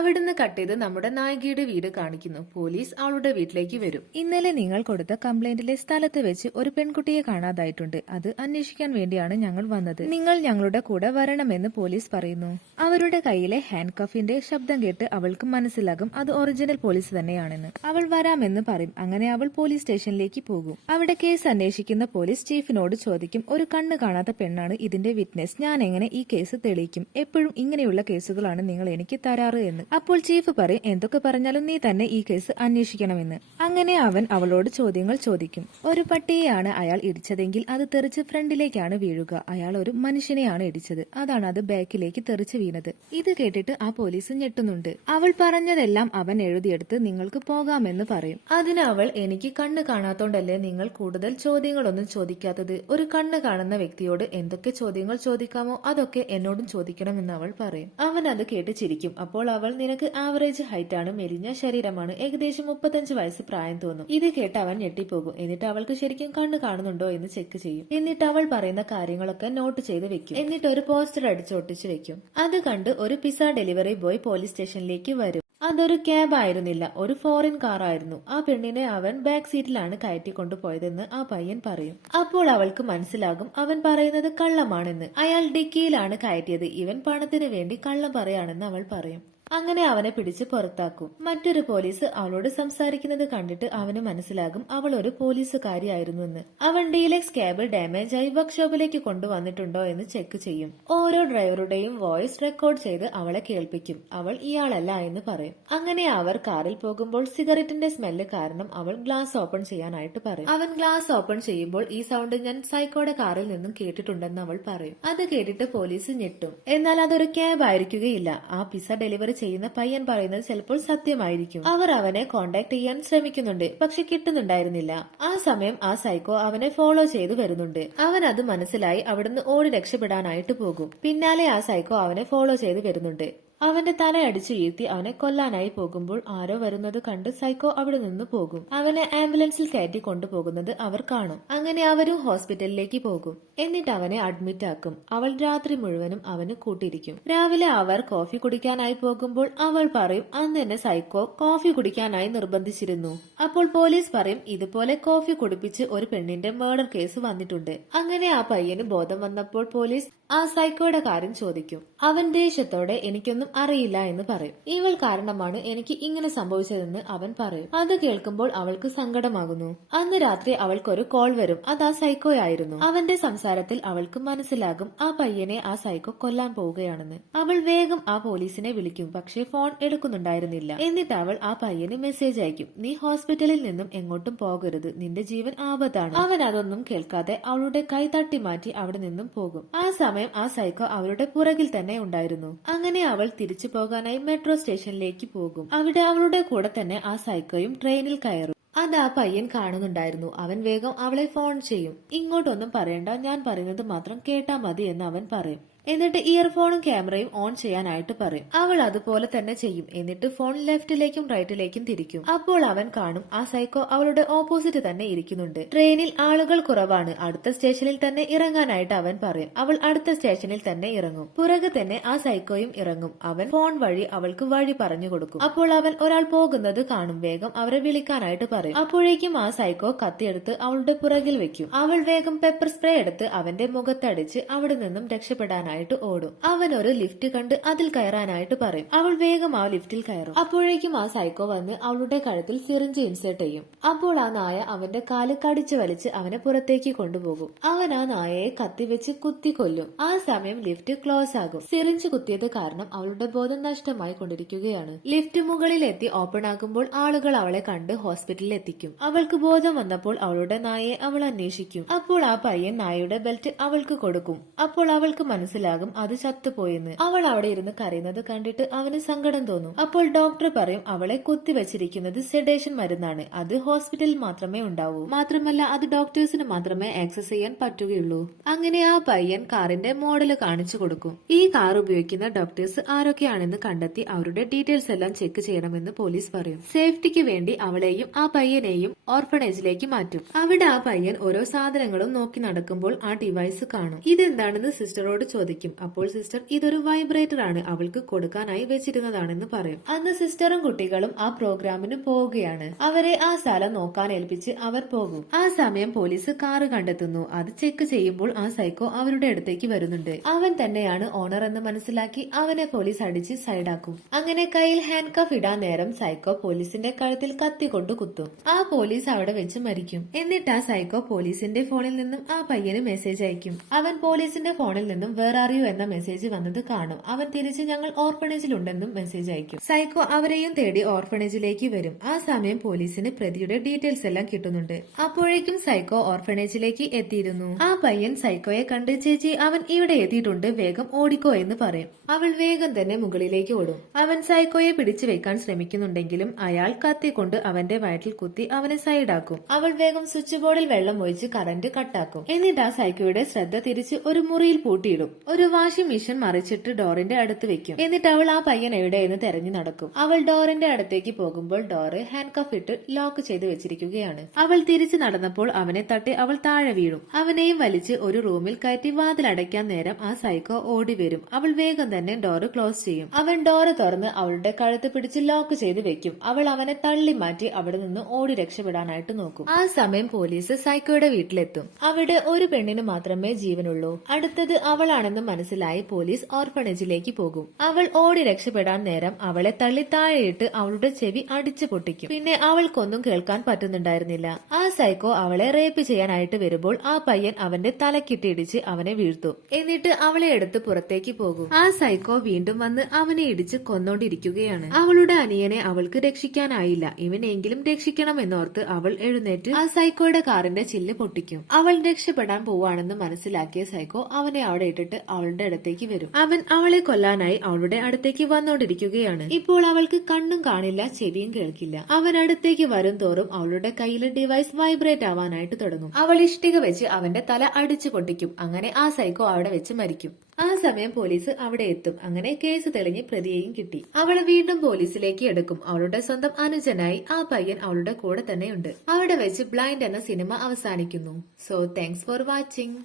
അവിടുന്ന് കട്ട് ചെയ്ത് നമ്മുടെ നായികയുടെ വീട് കാണിക്കുന്നു. പോലീസ് അവളുടെ വീട്ടിലേക്ക് വരും. ഇന്നലെ നിങ്ങൾ കൊടുത്ത കംപ്ലൈന്റിലെ സ്ഥലത്ത് വെച്ച് ഒരു പെൺകുട്ടിയെ കാണാതായിട്ടുണ്ട്. അത് അന്വേഷിക്കാൻ വേണ്ടിയാണ് ഞങ്ങൾ വന്നത്. നിങ്ങൾ ഞങ്ങളുടെ കൂടെ വരണമെന്ന് പോലീസ് പറയുന്നു. അവരുടെ കയ്യിലെ ഹാൻഡ് കഫിന്റെ ശബ്ദം കേട്ട് അവൾക്ക് മനസ്സിലാകും അത് ഒറിജിനൽ പോലീസ് തന്നെയാണെന്ന്. അവൾ വരാമെന്ന് പറയും. അങ്ങനെ അവൾ പോലീസ് സ്റ്റേഷനിലേക്ക് പോകും. അവിടെ കേസ് അന്വേഷിക്കുന്ന പോലീസ് ചീഫിനോട് ചോദിക്കും, ഒരു കണ്ണ് കാണാത്ത പെണ്ണാണ് ഇതിന്റെ വിറ്റ്നസ്. ഞാൻ എങ്ങനെ ഈ കേസ് തെളിയിക്കും? എപ്പോഴും ഇങ്ങനെയുള്ള കേസുകളാണ് നിങ്ങൾ എനിക്ക് തരാറ് എന്ന്. അപ്പോൾ ചീഫ് പറയും, എന്തൊക്കെ പറഞ്ഞാലും നീ തന്നെ ഈ കേസ് അന്വേഷിക്കണമെന്ന്. അങ്ങനെ അവൻ അവളോട് ചോദ്യങ്ങൾ ചോദിക്കും. ഒരു പട്ടിയെയാണ് അയാൾ ഇടിച്ചതെങ്കിൽ അത് തെറിച്ച് ഫ്രണ്ടിലേക്കാണ് വീഴുക. അയാൾ ഒരു മനുഷ്യനെയാണ് ഇടിച്ചത്, അതാണ് അത് ബാക്കിലേക്ക് തെറിച്ച് വീണത്. ഇത് കേട്ടിട്ട് ആ പോലീസ് ഞെട്ടുന്നുണ്ട്. അവൾ പറഞ്ഞതെല്ലാം അവൻ എഴുതിയെടുത്ത് നിങ്ങൾക്ക് പോകാമെന്ന് പറയും. അതിന് അവൾ, എനിക്ക് കണ്ണ് കാണാത്തോണ്ടല്ലേ നിങ്ങൾ കൂടുതൽ ചോദ്യങ്ങളൊന്നും ചോദിക്കാത്തത്. ഒരു കണ്ണ് കാണുന്ന വ്യക്തിയോട് എന്തൊക്കെ ചോദ്യങ്ങൾ ചോദിക്കാമോ അതൊക്കെ എന്നോടും ചോദിക്കണമെന്ന് അവൾ പറയും. അവൻ അത് കേട്ട് ചിരിക്കും. അപ്പോൾ അവൾ, നിനക്ക് ആവറേജ് ഹൈറ്റ് ആണ്, മെലിഞ്ഞ ശരീരമാണ്, ഏകദേശം 35 വയസ്സ് പ്രായം തോന്നും. ഇത് കേട്ട് അവൻ ഞെട്ടിപ്പോകും. എന്നിട്ട് അവൾക്ക് ശരിക്കും കണ്ണ് കാണുന്നുണ്ടോ എന്ന് ചെക്ക് ചെയ്യും. എന്നിട്ട് അവൾ പറയുന്ന കാര്യങ്ങളൊക്കെ നോട്ട് ചെയ്ത് വെക്കും. എന്നിട്ട് ഒരു പോസ്റ്റർ അടിച്ചൊട്ടിച്ച് വെക്കും. അത് കണ്ട് ഒരു പിസ്സ ഡെലിവറി ബോയ് പോലീസ് സ്റ്റേഷനിലേക്ക് വരും. അതൊരു ക്യാബ് ആയിരുന്നില്ല, ഒരു ഫോറിൻ കാർ ആയിരുന്നു. ആ പെണ്ണിനെ അവൻ ബാക്ക് സീറ്റിലാണ് കയറ്റിക്കൊണ്ടുപോയതെന്ന് ആ പയ്യൻ പറയും. അപ്പോൾ അവൾക്ക് മനസ്സിലാകും അവൻ പറയുന്നത് കള്ളമാണെന്ന്. അയാൾ ഡിക്കിയിലാണ് കയറ്റിയത്, ഇവൻ പണത്തിന് വേണ്ടി കള്ളം പറയാണെന്ന് അവൾ പറയും. അങ്ങനെ അവനെ പിടിച്ച് പുറത്താക്കും. മറ്റൊരു പോലീസ് അവളോട് സംസാരിക്കുന്നത് കണ്ടിട്ട് അവന് മനസ്സിലാകും അവൾ ഒരു പോലീസുകാരിയായിരുന്നുവെന്ന്. അവൻ ഡീലക്സ് ക്യാബ് ഡാമേജ് ആയി വർക്ക്ഷോപ്പിലേക്ക് കൊണ്ടുവന്നിട്ടുണ്ടോ എന്ന് ചെക്ക് ചെയ്യും. ഓരോ ഡ്രൈവറുടെയും വോയിസ് റെക്കോർഡ് ചെയ്ത് അവളെ കേൾപ്പിക്കും. അവൾ ഇയാളല്ല എന്ന് പറയും. അങ്ങനെ അവർ കാറിൽ പോകുമ്പോൾ സിഗരറ്റിന്റെ സ്മെല്ല് കാരണം അവൾ ഗ്ലാസ് ഓപ്പൺ ചെയ്യാനായിട്ട് പറയും. അവൻ ഗ്ലാസ് ഓപ്പൺ ചെയ്യുമ്പോൾ, ഈ സൗണ്ട് ഞാൻ സൈക്കോയുടെ കാറിൽ നിന്നും കേട്ടിട്ടുണ്ടെന്ന് അവൾ പറയും. അത് കേട്ടിട്ട് പോലീസ് ഞെട്ടും. എന്നാൽ അതൊരു ക്യാബ് ആയിരിക്കുകയില്ല. ആ പിസ്സ ഡെലിവറി ചെയ്യുന്ന പയ്യൻ പറയുന്നത് ചിലപ്പോൾ സത്യമായിരിക്കും. അവർ അവനെ കോണ്ടാക്ട് ചെയ്യാൻ ശ്രമിക്കുന്നുണ്ട്, പക്ഷെ കിട്ടുന്നുണ്ടായിരുന്നില്ല. ആ സമയം ആ സൈക്കോ അവനെ ഫോളോ ചെയ്തു വരുന്നുണ്ട്. അവൻ അത് മനസ്സിലായി അവിടുന്ന് ഓടി രക്ഷപ്പെടാനായിട്ട് പോകും. പിന്നാലെ ആ സൈക്കോ അവനെ ഫോളോ ചെയ്ത് വരുന്നുണ്ട്. അവന്റെ തല അടിച്ചു വീഴ്ത്തി അവനെ കൊല്ലാനായി പോകുമ്പോൾ ആരോ വരുന്നത് കണ്ട് സൈക്കോ അവിടെ നിന്ന് പോകും. അവനെ ആംബുലൻസിൽ കയറ്റി കൊണ്ടുപോകുന്നത് അവർ കാണും. അങ്ങനെ അവരും ഹോസ്പിറ്റലിലേക്ക് പോകും. എന്നിട്ട് അവനെ അഡ്മിറ്റ് ആക്കും. അവൾ രാത്രി മുഴുവനും അവന് കൂട്ടിരിക്കും. രാവിലെ അവർ കോഫി കുടിക്കാനായി പോകുമ്പോൾ അവൾ പറയും, അന്ന് എന്നെ സൈക്കോ കോഫി കുടിക്കാനായി നിർബന്ധിച്ചിരുന്നു. അപ്പോൾ പോലീസ് പറയും, ഇതുപോലെ കോഫി കുടിപ്പിച്ച് ഒരു പെണ്ണിന്റെ മർഡർ കേസ് വന്നിട്ടുണ്ട്. അങ്ങനെ ആ പയ്യന് ബോധം വന്നപ്പോൾ പോലീസ് ആ സൈക്കോയുടെ കാര്യം ചോദിക്കും. അവൻ ദേഷ്യത്തോടെ, എനിക്കൊന്നും അറിയില്ല എന്ന് പറയും. ഇവൾ കാരണമാണ് എനിക്ക് ഇങ്ങനെ സംഭവിച്ചതെന്ന് അവൻ പറയും. അത് കേൾക്കുമ്പോൾ അവൾക്ക് സങ്കടമാകുന്നു. അന്ന് രാത്രി അവൾക്കൊരു കോൾ വരും. അത് ആ സൈക്കോയായിരുന്നു. അവന്റെ സംസാരത്തിൽ അവൾക്ക് മനസ്സിലാകും ആ പയ്യനെ ആ സൈക്കോ കൊല്ലാൻ പോവുകയാണെന്ന്. അവൾ വേഗം ആ പോലീസിനെ വിളിക്കും. പക്ഷേ ഫോൺ എടുക്കുന്നുണ്ടായിരുന്നില്ല. എന്നിട്ട് അവൾ ആ പയ്യന് മെസ്സേജ് അയക്കും, നീ ഹോസ്പിറ്റലിൽ നിന്നും എങ്ങോട്ടും പോകരുത്, നിന്റെ ജീവൻ ആപത്താണ്. അവൻ അതൊന്നും കേൾക്കാതെ അവളുടെ കൈ തട്ടി മാറ്റി അവിടെ നിന്നും പോകും. ആ സമയം ആ സൈക്കോ അവളുടെ പുറകിൽ തന്നെ ഉണ്ടായിരുന്നു. അങ്ങനെ അവൾ തിരിച്ചു പോകാനായി മെട്രോ സ്റ്റേഷനിലേക്ക് പോകും. അവിടെ അവളുടെ കൂടെ തന്നെ ആ സൈക്കോയും ട്രെയിനിൽ കയറും. അത് ആ പയ്യൻ കാണുന്നുണ്ടായിരുന്നു. അവൻ വേഗം അവളെ ഫോൺ ചെയ്യും. ഇങ്ങോട്ടൊന്നും പറയണ്ട, ഞാൻ പറയുന്നത് മാത്രം കേട്ടാ മതി എന്ന് അവൻ പറയും. എന്നിട്ട് ഇയർഫോണും ക്യാമറയും ഓൺ ചെയ്യാനായിട്ട് പറയും. അവൾ അതുപോലെ തന്നെ ചെയ്യും. എന്നിട്ട് ഫോൺ ലെഫ്റ്റിലേക്കും റൈറ്റിലേക്കും തിരിക്കും. അപ്പോൾ അവൻ കാണും ആ സൈക്കോ അവളുടെ ഓപ്പോസിറ്റ് തന്നെ ഇരിക്കുന്നുണ്ട്. ട്രെയിനിൽ ആളുകൾ കുറവാണ്, അടുത്ത സ്റ്റേഷനിൽ തന്നെ ഇറങ്ങാനായിട്ട് അവൻ പറയും. അവൾ അടുത്ത സ്റ്റേഷനിൽ തന്നെ ഇറങ്ങും. പുറകെ തന്നെ ആ സൈക്കോയും ഇറങ്ങും. അവൻ ഫോൺ വഴി അവൾക്ക് വഴി പറഞ്ഞു കൊടുക്കും. അപ്പോൾ അവൻ ഒരാൾ പോകുന്നത് കാണും. വേഗം അവരെ വിളിക്കാനായിട്ട് പറയും. അപ്പോഴേക്കും ആ സൈക്കോ കത്തിയെടുത്ത് അവളുടെ പുറകിൽ വെക്കും. അവൾ വേഗം പെപ്പർ സ്പ്രേ എടുത്ത് അവന്റെ മുഖത്തടിച്ച് അവിടെ നിന്നും രക്ഷപ്പെടാനായിട്ട് ഓടും. അവൻ ഒരു ലിഫ്റ്റ് കണ്ട് അതിൽ കയറാനായിട്ട് പറയും. അവൾ വേഗം ആ ലിഫ്റ്റിൽ കയറും. അപ്പോഴേക്കും ആ സൈക്കോ വന്ന് അവളുടെ കഴുത്തിൽ സിറിഞ്ച് ഇൻസേർട്ട് ചെയ്യും. അപ്പോൾ ആ നായ അവന്റെ കാല് കടിച്ചു വലിച്ച് അവനെ പുറത്തേക്ക് കൊണ്ടുപോകും. അവൻ ആ നായയെ കത്തിവെച്ച് കുത്തി കൊല്ലും. ആ സമയം ലിഫ്റ്റ് ക്ലോസ് ആകും. സിറിഞ്ച് കുത്തിയത് കാരണം അവളുടെ ബോധം നഷ്ടമായി കൊണ്ടിരിക്കുകയാണ്. ലിഫ്റ്റ് മുകളിലെത്തി ഓപ്പൺ ആകുമ്പോൾ ആളുകൾ അവളെ കണ്ട് ഹോസ്പിറ്റലിൽ എത്തിക്കും. അവൾക്ക് ബോധം വന്നപ്പോൾ അവളുടെ നായയെ അവൾ അന്വേഷിക്കും. അപ്പോൾ ആ പയ്യൻ നായയുടെ ബെൽറ്റ് അവൾക്ക് കൊടുക്കും. അപ്പോൾ അവൾക്ക് മനസ്സിലാകും അത് ചത്തുപോയെന്ന്. അവൾ അവിടെ ഇരുന്ന് കരയുന്നത് കണ്ടിട്ട് അവന് സങ്കടം തോന്നും. അപ്പോൾ ഡോക്ടർ പറയും, അവളെ കുത്തിവെച്ചിരിക്കുന്നത് സെഡേഷൻ മരുന്നാണ്, അത് ഹോസ്പിറ്റലിൽ മാത്രമേ ഉണ്ടാവൂ, മാത്രമല്ല അത് ഡോക്ടേഴ്സിന് മാത്രമേ ആക്സസ് ചെയ്യാൻ പറ്റുകയുള്ളൂ. അങ്ങനെ ആ പയ്യൻ കാറിന്റെ മോഡൽ കാണിച്ചു കൊടുക്കും. ഈ കാർ ഉപയോഗിക്കുന്ന ഡോക്ടേഴ്സ് ആരൊക്കെയാണെന്ന് കണ്ടെത്തി അവരുടെ ഡീറ്റെയിൽസ് എല്ലാം ചെക്ക് ചെയ്യണമെന്ന് പോലീസ് പറയും. സേഫ്റ്റിക്ക് വേണ്ടി അവളെയും ആ പയ്യനെയും ഓർഫണേജിലേക്ക് മാറ്റും. അവിടെ ആ പയ്യൻ ഓരോ സാധനങ്ങളും നോക്കി നടക്കുമ്പോൾ ആ ഡിവൈസ് കാണും. ഇതെന്താണെന്ന് സിസ്റ്ററോട് ചോദിക്കും. ചോദിക്കും. അപ്പോൾ സിസ്റ്റർ ഇതൊരു വൈബ്രേറ്റർ ആണ്, അവൾക്ക് കൊടുക്കാനായി വെച്ചിരുന്നതാണെന്ന് പറയും. അന്ന് സിസ്റ്ററും കുട്ടികളും ആ പ്രോഗ്രാമിന് പോവുകയാണ്. അവരെ ആ സ്ഥലം നോക്കാൻ ഏൽപ്പിച്ച് അവർ പോകും. ആ സമയം പോലീസ് കാറ് കണ്ടെത്തുന്നു. അത് ചെക്ക് ചെയ്യുമ്പോൾ ആ സൈക്കോ അവരുടെ അടുത്തേക്ക് വരുന്നുണ്ട്. അവൻ തന്നെയാണ് ഓണർ എന്ന് മനസ്സിലാക്കി അവനെ പോലീസ് അടിച്ച് സൈഡാക്കും. അങ്ങനെ കയ്യിൽ ഹാൻഡ് കഫ് ഇടാൻ നേരം സൈക്കോ പോലീസിന്റെ കഴുത്തിൽ കത്തി കൊണ്ട് കുത്തും. ആ പോലീസ് അവിടെ വെച്ച് മരിക്കും. എന്നിട്ട് ആ സൈക്കോ പോലീസിന്റെ ഫോണിൽ നിന്നും ആ പയ്യന് മെസ്സേജ് അയക്കും. അവൻ പോലീസിന്റെ ഫോണിൽ നിന്നും വേർ ആർ യു എന്ന മെസ്സേജ് വന്നത് കാണും. അവൻ തിരിച്ച് ഞങ്ങൾ ഓർഫണേജിലുണ്ടെന്നും മെസ്സേജ് അയക്കും. സൈക്കോ അവരെയും തേടി ഓർഫണേജിലേക്ക് വരും. ആ സമയം പോലീസിന് പ്രതിയുടെ ഡീറ്റെയിൽസ് എല്ലാം കിട്ടുന്നുണ്ട്. അപ്പോഴേക്കും സൈക്കോ ഓർഫണേജിലേക്ക് എത്തിയിരുന്നു. ആ പയ്യൻ സൈക്കോയെ കണ്ട് ചേച്ചി അവൻ ഇവിടെ എത്തിയിട്ടുണ്ട്, വേഗം ഓടിക്കോ എന്ന് പറയും. അവൾ വേഗം തന്നെ മുകളിലേക്ക് ഓടും. അവൻ സൈക്കോയെ പിടിച്ചു വെക്കാൻ ശ്രമിക്കുന്നുണ്ടെങ്കിലും അയാൾ കത്തിക്കൊണ്ട് അവന്റെ വയറ്റിൽ കുത്തി അവനെ സൈഡാക്കും. അവൾ വേഗം സ്വിച്ച് ബോർഡിൽ വെള്ളം ഒഴിച്ച് കറന്റ് കട്ടാക്കും. എന്നിട്ട് ആ സൈക്കോയുടെ ശ്രദ്ധ തിരിച്ച് ഒരു മുറിയിൽ പൂട്ടിയിടും. ഒരു വാഷിംഗ് മെഷീൻ മറിച്ചിട്ട് ഡോറിന്റെ അടുത്ത് വെക്കും. എന്നിട്ട് അവൾ ആ പയ്യൻ എവിടെയെന്ന് തെരഞ്ഞു നടക്കും. അവൾ ഡോറിന്റെ അടുത്തേക്ക് പോകുമ്പോൾ ഡോറ് ഹാൻഡ് കഫ് ഇട്ട് ലോക്ക് ചെയ്ത് വെച്ചിരിക്കുകയാണ്. അവൾ തിരിച്ചു നടന്നപ്പോൾ അവനെ തട്ടി അവൾ താഴെ വീഴും. അവനെയും വലിച്ച് ഒരു റൂമിൽ കയറ്റി വാതിൽ അടയ്ക്കാൻ നേരം ആ സൈക്കോ ഓടി വരും. അവൾ വേഗം തന്നെ ഡോറ് ക്ലോസ് ചെയ്യും. അവൻ ഡോറ് തുറന്ന് അവളുടെ കഴുത്ത് പിടിച്ച് ലോക്ക് ചെയ്ത് വെക്കും. അവൾ അവനെ തള്ളി മാറ്റി അവിടെ നിന്ന് ഓടി രക്ഷപ്പെടാനായിട്ട് നോക്കും. ആ സമയം പോലീസ് സൈക്കോയുടെ വീട്ടിലെത്തും. അവിടെ ഒരു പെണ്ണിന് മാത്രമേ ജീവനുള്ളൂ. അടുത്തത് അവളാണെന്ന് മനസ്സിലായി പോലീസ് ഓർഫണേജിലേക്ക് പോകും. അവൾ ഓടി രക്ഷപ്പെടാൻ നേരം അവളെ തള്ളി താഴെയിട്ട് അവളുടെ ചെവി അടിച്ചു പൊട്ടിക്കും. പിന്നെ അവൾക്കൊന്നും കേൾക്കാൻ പറ്റുന്നുണ്ടായിരുന്നില്ല. ആ സൈക്കോ അവളെ റേപ്പ് ചെയ്യാനായിട്ട് വരുമ്പോൾ ആ പയ്യൻ അവന്റെ തലക്കിട്ടിടിച്ച് അവനെ വീഴ്ത്തും. എന്നിട്ട് അവളെ എടുത്ത് പുറത്തേക്ക് പോകും. ആ സൈക്കോ വീണ്ടും വന്ന് അവനെ ഇടിച്ച് കൊന്നോണ്ടിരിക്കുകയാണ്. അവളുടെ അനിയനെ അവൾക്ക് രക്ഷിക്കാനായില്ല. ഇവനെങ്കിലും രക്ഷിക്കണമെന്നോർത്ത് അവൾ എഴുന്നേറ്റ് ആ സൈക്കോയുടെ കാറിന്റെ ചില്ല് പൊട്ടിക്കും. അവൾ രക്ഷപ്പെടാൻ പോവാണെന്ന് മനസ്സിലാക്കിയ സൈക്കോ അവനെ അവിടെ ഇട്ടിട്ട് അവളുടെ അടുത്തേക്ക് വരും. അവൻ അവളെ കൊല്ലാനായി അവളുടെ അടുത്തേക്ക് വന്നോണ്ടിരിക്കുകയാണ്. ഇപ്പോൾ അവൾക്ക് കണ്ണും കാണില്ല, ചെവിയും കേൾക്കില്ല. അവൻ അടുത്തേക്ക് വരും തോറും അവളുടെ കയ്യിലെ ഡിവൈസ് വൈബ്രേറ്റ് ആവാനായിട്ട് തുടങ്ങും. അവൾ ഇഷ്ടിക വെച്ച് അവന്റെ തല അടിച്ചു പൊട്ടിക്കും. അങ്ങനെ ആ സൈക്കോ അവിടെ വെച്ച് മരിക്കും. ആ സമയം പോലീസ് അവിടെ എത്തും. അങ്ങനെ കേസ് തെളിഞ്ഞ് പ്രതിയെയും കിട്ടി. അവളെ വീണ്ടും പോലീസിലേക്ക് എടുക്കും. അവളുടെ സ്വന്തം അനുജനായി ആ പയ്യൻ അവളുടെ കൂടെ തന്നെയുണ്ട്. അവിടെ വെച്ച് ബ്ലൈൻഡ് എന്ന സിനിമ അവസാനിക്കുന്നു. So thanks for watching.